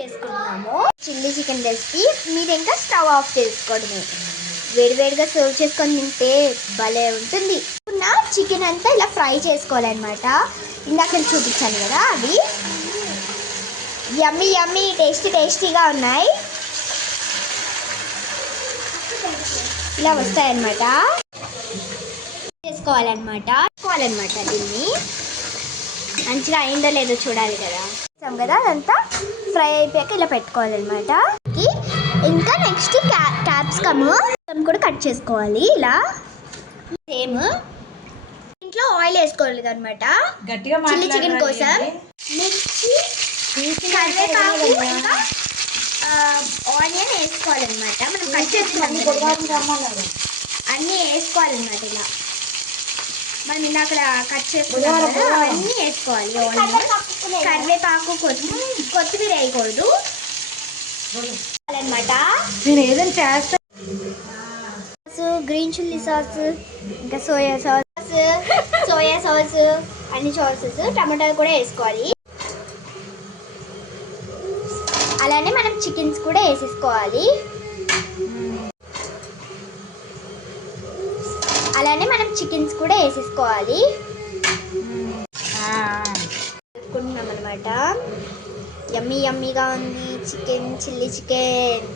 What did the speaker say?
చేసుకుంటున్నాము chilli chicken recipe. మీరు ఇంకా స్టవ్ ఆఫ్ చేసుకోవడమే. వేడివేడిగా సర్వ్ చేసుకొని తింటే భలే ఉంటుంది. నా చికెన్ అంతా ఇలా ఫ్రై చేసుకోవాలన్నమాట. ఇందాక చూపించాను కదా, అవి యమ్మీ యమ్మీ టేస్టీగా ఉన్నాయి. ఇలా వస్తాయన్నమాట. చేసుకోవాలన్నమాట. దీన్ని మంచిగా అయిందో లేదో చూడాలి కదా. అదంతా ఫ్రై అయిపోయాక ఇలా పెట్టుకోవాలన్నమాట. ఇంకా నెక్స్ట్ క్యాప్సికమ్ కూడా కట్ చేసుకోవాలి. ఇలా సేమ్ ఇంట్లో ఆయిల్ వేసుకోవాలి అనమాట చిల్లీ చికెన్ కోసం. మిర్చి, కరివేపాకు, ఇంకా ఆనియన్ వేసుకోవాలన్నమాట. మనం కట్ చేసుకున్నాం అన్నీ వేసుకోవాలన్నమాట. ఇలా మనం ఇందాక కట్ చేసుకున్నాం కదా, అవన్నీ వేసుకోవాలి. కరివేపాకు, కొత్తిమీర వేయకూడదు అనమాట. నేను ఏదైనా చేస్తా. గ్రీన్ చిల్లీ సాస్, ఇంకా సోయా సాస్, అన్ని సాసెస్, టమాటాలు కూడా వేసుకోవాలి. అలానే మనం చికెన్స్ కూడా వేసేసుకోవాలి. కలుపుకుంటున్నాం అనమాట. యమ్మీగా ఉంది చిల్లీ చికెన్.